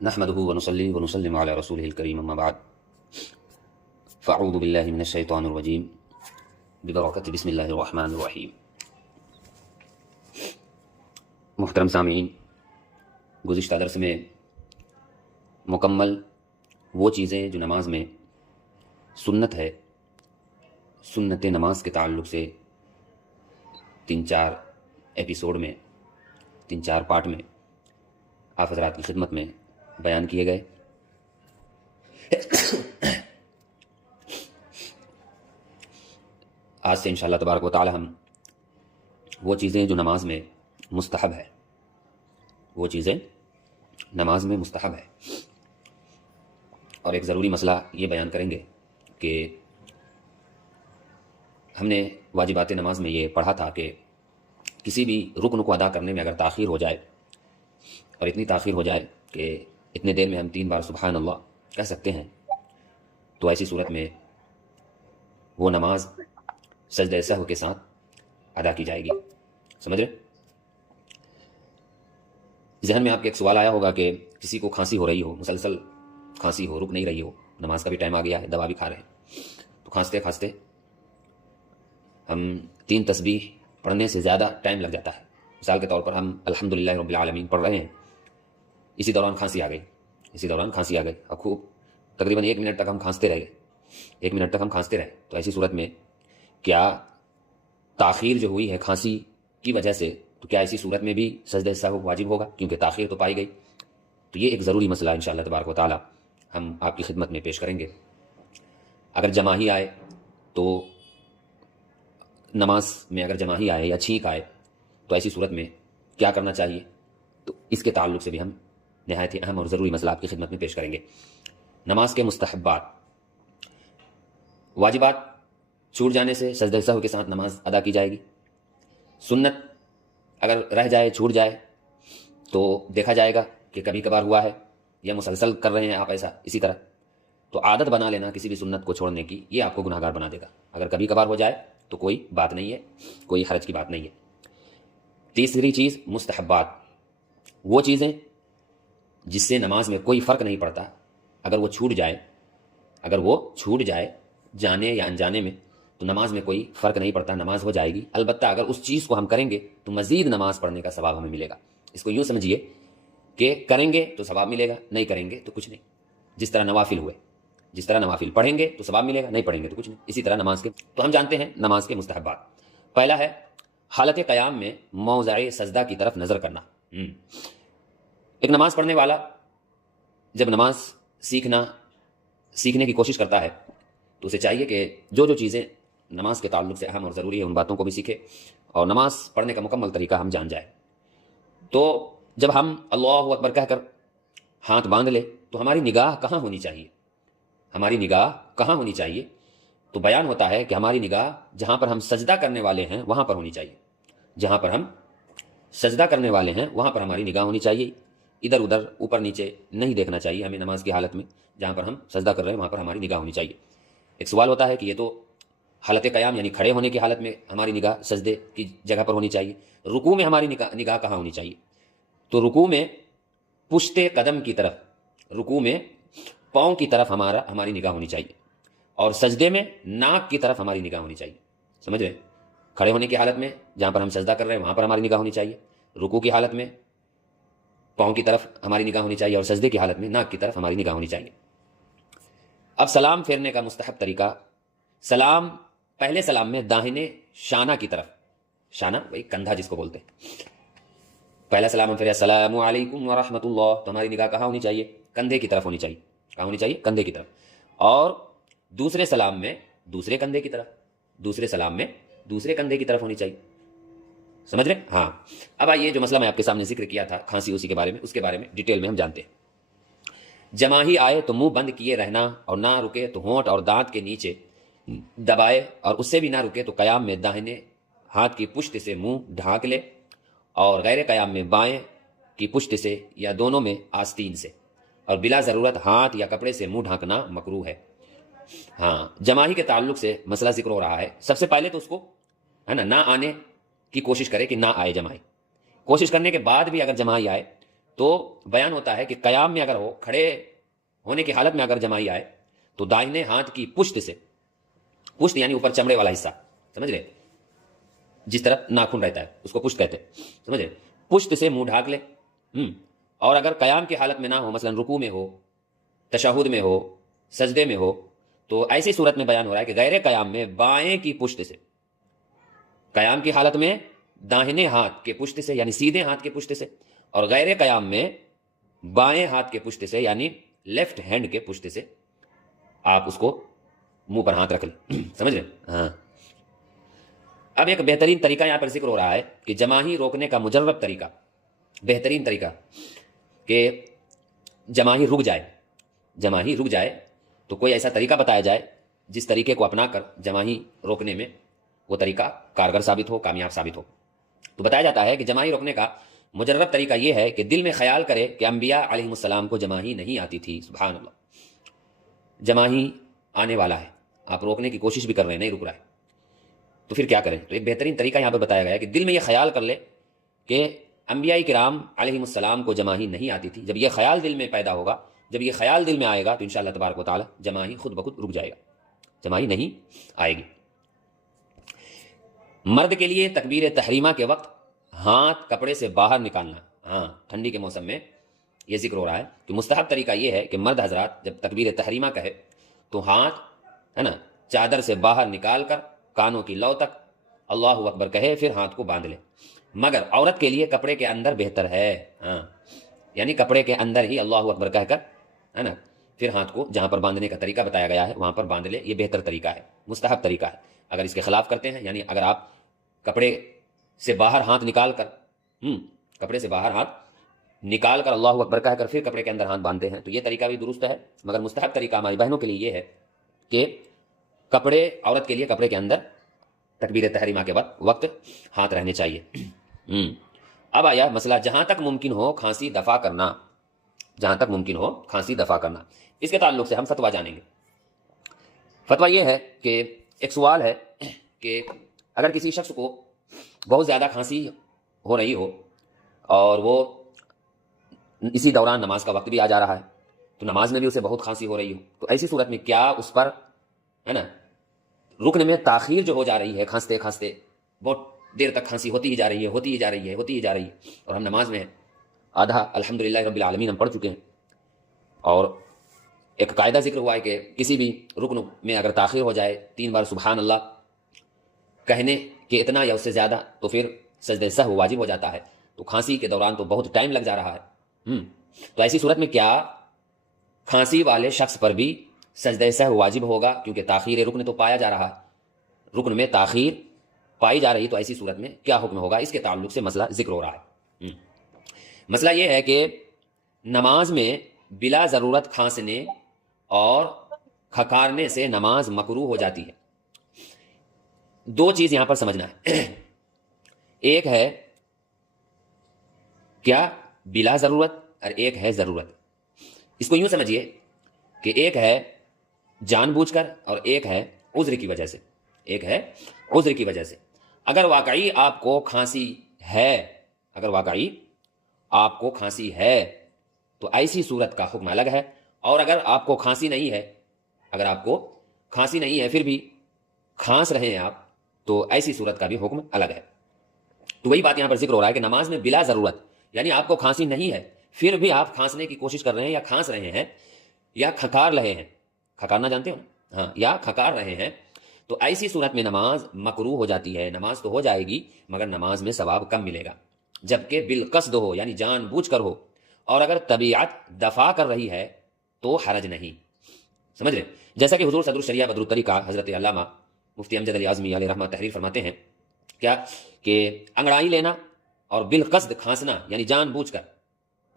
نحمده ونصلي ونسلم على رسوله الكريم اما بعد فاعوذ بالله من الشیطان الرجیم ببرکۃ بسم اللہ الرحمن الرحیم۔ محترم سامعین، گزشتہ درس میں مکمل وہ چیزیں جو نماز میں سنت ہے، سنت نماز کے تعلق سے 3-4 ایپیسوڈ میں 3-4 پارٹ میں آپ حضرات کی خدمت میں بیان کیے گئے۔ آج سے انشاءاللہ تبارک و تعالی ہم وہ چیزیں جو نماز میں مستحب ہے، وہ چیزیں نماز میں مستحب ہے، اور ایک ضروری مسئلہ یہ بیان کریں گے کہ ہم نے واجبات نماز میں یہ پڑھا تھا کہ کسی بھی رکن کو ادا کرنے میں اگر تاخیر ہو جائے، اور اتنی تاخیر ہو جائے کہ اتنے دیر میں ہم 3 بار سبحان اللہ کہہ سکتے ہیں، تو ایسی صورت میں وہ نماز سجدہ سہو کے ساتھ ادا کی جائے گی۔ سمجھ رہے؟ ذہن میں آپ کے ایک سوال آیا ہوگا کہ کسی کو کھانسی ہو رہی ہو، مسلسل کھانسی ہو، رک نہیں رہی ہو، نماز کا بھی ٹائم آ گیا ہے، دوا بھی کھا رہے ہیں، تو کھانستے کھانستے ہم 3 تسبیح پڑھنے سے زیادہ ٹائم لگ جاتا ہے۔ مثال کے طور پر ہم الحمدللہ رب العالمین پڑھ رہے ہیں، اسی دوران کھانسی آ گئی، اور خوب تقریباً 1 منٹ تک ہم کھانستے رہے، تو ایسی صورت میں کیا تاخیر جو ہوئی ہے کھانسی کی وجہ سے، تو کیا ایسی صورت میں بھی سجدہ سہو واجب ہوگا؟ کیونکہ تاخیر تو پائی گئی۔ تو یہ ایک ضروری مسئلہ انشاءاللہ تبارک و تعالی ہم آپ کی خدمت میں پیش کریں گے۔ اگر جماہی آئے تو نماز میں اگر جماہی آئے یا چھینک آئے تو ایسی صورت میں کیا کرنا چاہیے، تو اس کے تعلق سے بھی ہم نہایت ہی اہم اور ضروری مسئلہ آپ کی خدمت میں پیش کریں گے۔ نماز کے مستحبات، واجبات چھوٹ جانے سے سجدہ سہو کے ساتھ نماز ادا کی جائے گی۔ سنت اگر رہ جائے، چھوٹ جائے، تو دیکھا جائے گا کہ کبھی کبھار ہوا ہے یا مسلسل کر رہے ہیں آپ ایسا اسی طرح، تو عادت بنا لینا کسی بھی سنت کو چھوڑنے کی، یہ آپ کو گناہگار بنا دے گا۔ اگر کبھی کبھار ہو جائے تو کوئی بات نہیں ہے، کوئی حرج کی بات نہیں ہے۔ تیسری چیز مستحبات، وہ چیزیں جس سے نماز میں کوئی فرق نہیں پڑتا، اگر وہ چھوٹ جائے جانے یا انجانے میں، تو نماز میں کوئی فرق نہیں پڑتا، نماز ہو جائے گی۔ البتہ اگر اس چیز کو ہم کریں گے تو مزید نماز پڑھنے کا ثواب ہمیں ملے گا۔ اس کو یوں سمجھیے کہ کریں گے تو ثواب ملے گا، نہیں کریں گے تو کچھ نہیں۔ جس طرح نوافل پڑھیں گے تو ثواب ملے گا، نہیں پڑھیں گے تو کچھ نہیں۔ اسی طرح نماز کے، تو ہم جانتے ہیں نماز کے مستحبات۔ پہلا ہے حالت قیام میں موضع سجدہ کی طرف نظر کرنا۔ ایک نماز پڑھنے والا جب نماز سیکھنے کی کوشش کرتا ہے تو اسے چاہیے کہ جو چیزیں نماز کے تعلق سے اہم اور ضروری ہے ان باتوں کو بھی سیکھے، اور نماز پڑھنے کا مکمل طریقہ ہم جان جائے۔ تو جب ہم اللہ اکبر کہہ کر ہاتھ باندھ لے تو ہماری نگاہ کہاں ہونی چاہیے؟ تو بیان ہوتا ہے کہ ہماری نگاہ جہاں پر ہم سجدہ کرنے والے ہیں وہاں پر ہونی چاہیے، ادھر ادھر اوپر نیچے نہیں دیکھنا چاہیے ہمیں نماز کی حالت میں۔ جہاں پر ہم سجدہ کر رہے ہیں وہاں پر ہماری نگاہ ہونی چاہیے۔ ایک سوال ہوتا ہے کہ یہ تو حالت قیام یعنی کھڑے ہونے کی حالت میں ہماری نگاہ سجدے کی جگہ پر ہونی چاہیے، رکوع میں ہماری نگاہ کہاں ہونی چاہیے؟ تو رکوع میں پشت قدم کی طرف، رکوع میں پاؤں کی طرف ہماری نگاہ ہونی چاہیے، اور سجدے میں ناک کی طرف ہماری نگاہ ہونی چاہیے۔ سمجھ رہے؟ کھڑے ہونے کی حالت میں جہاں پر ہم سجدہ کر رہے ہیں وہاں پر ہماری نگاہ ہونی چاہیے، رکوع کی حالت میں پاؤں کی طرف ہماری نگاہ ہونی چاہیے، اور سجدے کی حالت میں ناک کی طرف ہماری نگاہ ہونی چاہیے۔ اب سلام پھیرنے کا مستحب طریقہ، پہلے سلام میں داہنے شانہ کی طرف، شانہ وہی کندھا جس کو بولتے ہیں، پہلا سلام ہم پھیرے السلام علیکم ورحمۃ اللہ، تو ہماری نگاہ کہاں ہونی چاہیے؟ کندھے کی طرف ہونی چاہیے۔ کہاں ہونی چاہیے؟ کندھے کی طرف۔ اور دوسرے سلام میں دوسرے کندھے کی طرف، دوسرے سلام میں دوسرے کندھے کی طرف ہونی چاہیے۔ سمجھ رہے؟ ہاں۔ اب آئیے جو مسئلہ میں آپ کے سامنے ذکر کیا تھا کھانسی اسی کے بارے میں، اس کے بارے میں ڈیٹیل میں ہم جانتے ہیں۔ جماہی آئے تو منہ بند کیے رہنا، اور نہ رکے تو ہونٹ اور دانت کے نیچے دبائے، اور اس سے بھی نہ رکے تو قیام میں داہنے ہاتھ کی پشت سے منہ ڈھانک لے، اور غیر قیام میں بائیں کی پشت سے یا دونوں میں آستین سے، اور بلا ضرورت ہاتھ یا کپڑے سے منہ ڈھانکنا مکروہ ہے۔ ہاں، جماہی کے تعلق سے مسئلہ ذکر ہو رہا ہے۔ سب سے پہلے تو اس کو ہے نہ آنے کی کوشش کرے کہ نہ آئے جماہی۔ کوشش کرنے کے بعد بھی اگر جماہی آئے تو بیان ہوتا ہے کہ قیام میں اگر ہو، کھڑے ہونے کی حالت میں اگر جمائی آئے تو دائنے ہاتھ کی پشت سے، پشت یعنی اوپر چمڑے والا حصہ، سمجھ رہے، جس طرح ناخن رہتا ہے اس کو پشت کہتے ہیں، سمجھ رہے، پشت سے منہ ڈھانک لے۔ اور اگر قیام کی حالت میں نہ ہو، مثلا رکوع میں ہو، تشہد میں ہو، سجدے میں ہو، تو ایسی صورت میں بیان ہو رہا ہے کہ غیر قیام میں بائیں کی پشت سے، قیام کی حالت میں داہنے ہاتھ کے پشت سے یعنی سیدھے ہاتھ کے پشت سے، اور غیر قیام میں بائیں ہاتھ کے پشت سے یعنی لیفٹ ہینڈ کے پشت سے آپ اس کو منہ پر ہاتھ رکھ لیں، سمجھ رہے؟ ہاں۔ اب ایک بہترین طریقہ یہاں پر ذکر ہو رہا ہے کہ جماہی روکنے کا مجرب طریقہ، بہترین طریقہ کہ جماہی رک جائے، جماہی رک جائے تو کوئی ایسا طریقہ بتایا جائے جس طریقے کو اپنا کر جماہی روکنے میں وہ طریقہ کارگر ثابت ہو، کامیاب ثابت ہو۔ تو بتایا جاتا ہے کہ جماہی روکنے کا مجرب طریقہ یہ ہے کہ دل میں خیال کرے کہ انبیاء علیہ السلام کو جماہی نہیں آتی تھی، سبحان اللہ، جماہی آنے والا ہے، آپ روکنے کی کوشش بھی کر رہے ہیں، نہیں رک رہا ہے، تو پھر کیا کریں؟ تو ایک بہترین طریقہ یہاں پر بتایا گیا ہے کہ دل میں یہ خیال کر لے کہ انبیاء کرام علیہ السلام کو جماہی نہیں آتی تھی۔ جب یہ خیال دل میں پیدا ہوگا، جب یہ خیال دل میں آئے گا تو انشاءاللہ تبارک و تعالی جماہی خود بخود رک جائے گا، جماہی نہیں آئے گی۔ مرد کے لیے تکبیر تحریمہ کے وقت ہاتھ کپڑے سے باہر نکالنا، ہاں ٹھنڈی کے موسم میں یہ ذکر ہو رہا ہے کہ مستحب طریقہ یہ ہے کہ مرد حضرات جب تکبیر تحریمہ کہے تو ہاتھ ہے نا چادر سے باہر نکال کر کانوں کی لو تک اللہ اکبر کہے، پھر ہاتھ کو باندھ لے۔ مگر عورت کے لیے کپڑے کے اندر بہتر ہے، ہاں یعنی کپڑے کے اندر ہی اللہ اکبر کہہ کر ہے نا پھر ہاتھ کو جہاں پر باندھنے کا طریقہ بتایا گیا ہے وہاں پر باندھ لے، یہ بہتر طریقہ ہے، مستحب طریقہ ہے۔ اگر اس کے خلاف کرتے ہیں، یعنی اگر آپ کپڑے سے باہر ہاتھ نکال کر کپڑے سے باہر ہاتھ نکال کر اللہ اکبر کہہ کر پھر کپڑے کے اندر ہاتھ باندھتے ہیں تو یہ طریقہ بھی درست ہے، مگر مستحب طریقہ ہماری بہنوں کے لیے یہ ہے کہ کپڑے، عورت کے لیے کپڑے کے اندر تکبیر تحریمہ کے وقت ہاتھ رہنے چاہیے۔ اب آیا مسئلہ جہاں تک ممکن ہو کھانسی دفع کرنا، جہاں تک ممکن ہو کھانسی دفع کرنا، اس کے تعلق سے ہم فتویٰ جانیں گے۔ فتویٰ یہ ہے کہ ایک سوال ہے کہ اگر کسی شخص کو بہت زیادہ کھانسی ہو رہی ہو اور وہ اسی دوران نماز کا وقت بھی آ جا رہا ہے، تو نماز میں بھی اسے بہت کھانسی ہو رہی ہو، تو ایسی صورت میں کیا اس پر ہے نا رکن میں تاخیر جو ہو جا رہی ہے، کھانستے کھانستے بہت دیر تک کھانسی ہوتی ہی جا رہی ہے، ہوتی ہی جا رہی ہے، ہوتی ہی جا رہی ہے، اور ہم نماز میں ہیں، آدھا الحمدللہ رب العالمین ہم پڑھ چکے ہیں، اور ایک قاعدہ ذکر ہوا ہے کہ کسی بھی رکن میں اگر تاخیر ہو جائے 3 بار سبحان اللہ کہنے کے اتنا یا اس سے زیادہ تو پھر سجدہ سہو واجب ہو جاتا ہے، تو کھانسی کے دوران تو بہت ٹائم لگ جا رہا ہے، تو ایسی صورت میں کیا کھانسی والے شخص پر بھی سجدہ سہو واجب ہوگا؟ کیونکہ تاخیر رکن تو پایا جا رہا ہے، رکن میں تاخیر پائی جا رہی، تو ایسی صورت میں کیا حکم ہوگا؟ اس کے تعلق سے مسئلہ ذکر ہو رہا ہے۔ مسئلہ یہ ہے کہ نماز میں بلا ضرورت کھانسنے اور کھکارنے سے نماز مکروہ ہو جاتی ہے۔ 2 چیز یہاں پر سمجھنا ہے، ایک ہے کیا بلا ضرورت اور ایک ہے ضرورت۔ اس کو یوں سمجھیے کہ ایک ہے جان بوجھ کر اور ایک ہے عذر کی وجہ سے، ایک ہے عذر کی وجہ سے۔ اگر واقعی آپ کو کھانسی ہے، اگر واقعی آپ کو کھانسی ہے تو ایسی صورت کا حکم الگ ہے، اور اگر آپ کو کھانسی نہیں ہے، اگر آپ کو کھانسی نہیں ہے پھر بھی کھانس رہے ہیں آپ، تو ایسی صورت کا بھی حکم الگ ہے۔ تو وہی بات یہاں پر ذکر ہو رہا ہے کہ نماز میں بلا ضرورت، یعنی آپ کو کھانسی نہیں ہے پھر بھی آپ کھانسنے کی کوشش کر رہے ہیں یا کھانس رہے ہیں یا کھکار رہے ہیں، کھکارنا جانتے ہو؟ ہاں، یا کھکار رہے ہیں، تو ایسی صورت میں نماز مکروہ ہو جاتی ہے۔ نماز تو ہو جائے گی مگر نماز میں ثواب کم ملے گا، جبکہ بالقصد ہو یعنی جان بوجھ کر ہو، اور اگر طبیعت دفع کر رہی ہے تو حرج نہیں، سمجھ رہے؟ جیسا کہ حضور صدر الشریعہ بدر الطریقہ حضرت علامہ مفتی امجد علی اعظمی علیہ رحمہ تحریر فرماتے ہیں کیا کہ انگڑائی لینا اور بالقصد کھانسنا، یعنی جان بوجھ کر،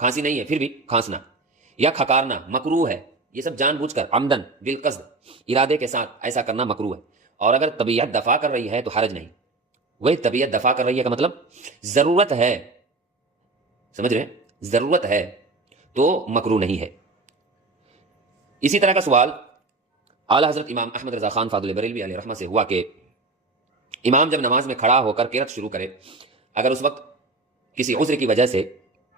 کھانسی نہیں ہے پھر بھی کھانسنا یا کھکارنا مکروہ ہے، یہ سب جان بوجھ کر عمدن بالقصد ارادے کے ساتھ ایسا کرنا مکروہ ہے، اور اگر طبیعت دفع کر رہی ہے تو حرج نہیں۔ وہی طبیعت دفع کر رہی ہے کا مطلب ضرورت ہے، سمجھ رہے ہیں؟ ضرورت ہے تو مکروہ نہیں ہے۔ اسی طرح کا سوال اعلیٰ حضرت امام احمد رضا خان فاضل بریلوی علیہ رحمہ سے ہوا کہ امام جب نماز میں کھڑا ہو کر قرات شروع کرے، اگر اس وقت کسی عذر کی وجہ سے